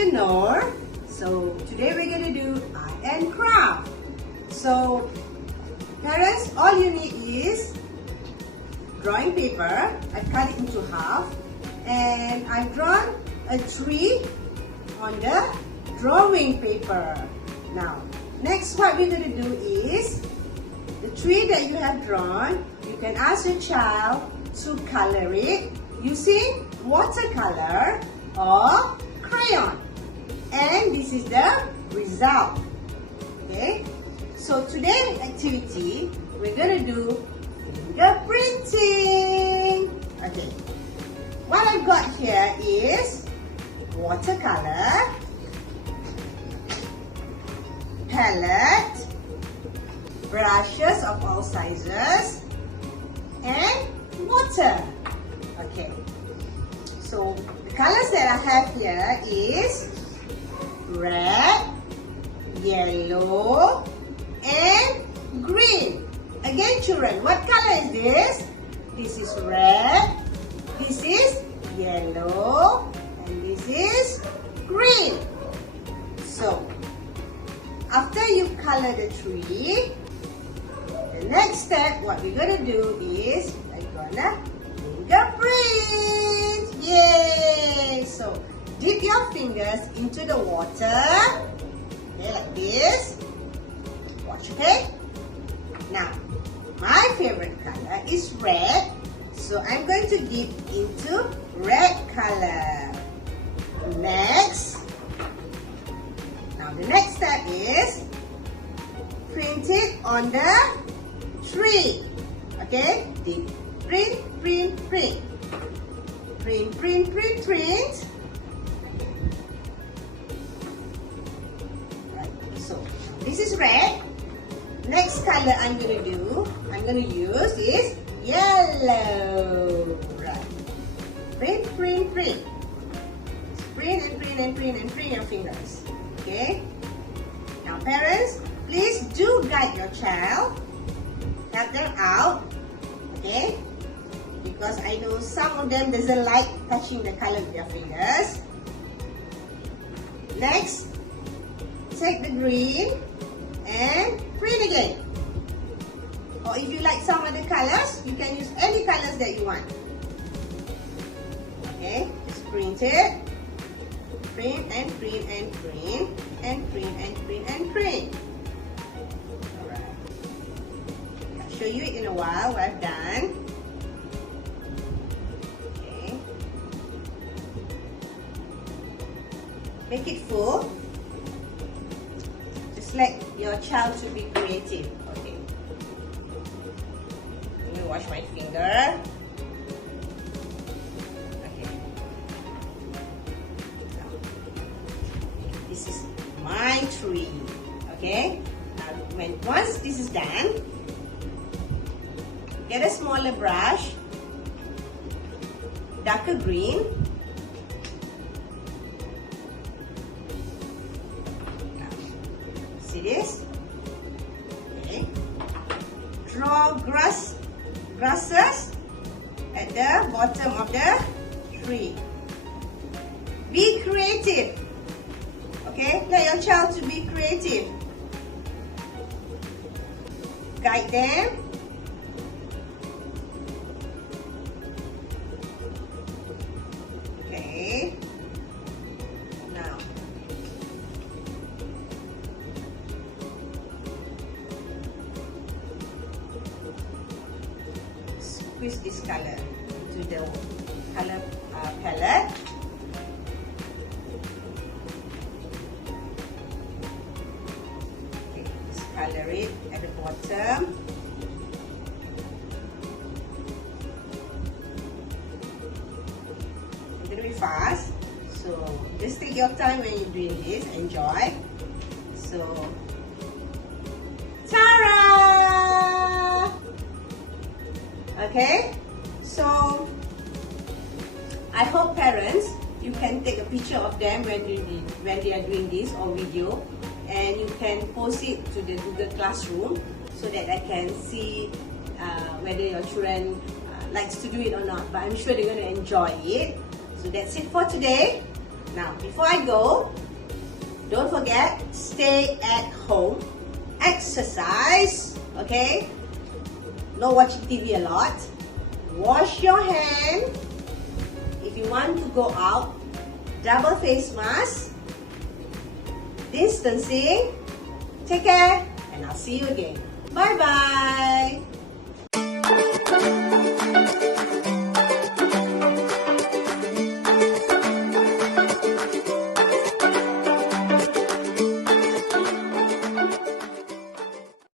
teacher Noor. So today we're going to do art and craft. So parents, all you need is drawing paper. I've cut it into half and I've drawn a tree on the drawing paper. Now next what we're going to do is the tree that you have drawn, you can ask your child to color it using watercolor or crayon, and this is the result. Okay, so today's activity we're gonna do fingerprinting. Okay, what I've got here is watercolor, palette, brushes of all sizes, and water. Okay, so the colors that I have here is red, yellow, and green. Again children, what color is this? This is red, this is yellow, and this is green. So after you color the tree, the next step what we're gonna do is we're gonna fingerprint. Yay! So dip your fingers into the water. Okay, like this. Watch, okay? Now, my favorite color is red. So I'm going to dip into red color. Next. Now the next step is print it on the tree. Okay? Dip. Print, print, print. Print, print, print, print. Right, so this is red. Next color I'm going to use is yellow. Right. Print, print, print. Print and print and print and print your fingers. Okay? Now parents, please do guide your child. Help them out. Okay? Because I know some of them doesn't like touching the color with their fingers. Next, take the green and print again. Or if you like some other colors, you can use any colors that you want. Okay, just print it. Print and print and print and print and print and print. Alright. I'll show you in a while what I've done. Okay. Make it full. Just let your child to be creative. Okay. Let me wash my finger. This is my tree. Okay. Now, once this is done, get a smaller brush, darker green. Now, see this? Okay. Draw grasses at the bottom of the tree. Be creative. Okay, let your child to be creative. Guide them. Okay. Now, squeeze this color into the color palette. Color it at the bottom. It's going to be fast, so just take your time when you're doing this. Enjoy. So, ta-da! Okay, so I hope parents, you can take a picture of them when they are doing this or video, and you can post it to the Google Classroom so that I can see whether your children likes to do it or not. But I'm sure they're going to enjoy it. So that's it for today. Now, before I go, don't forget, stay at home, exercise, okay? No watching TV a lot. Wash your hand. If you want to go out, double face mask, distancing. Take care, and I'll see you again. Bye-bye.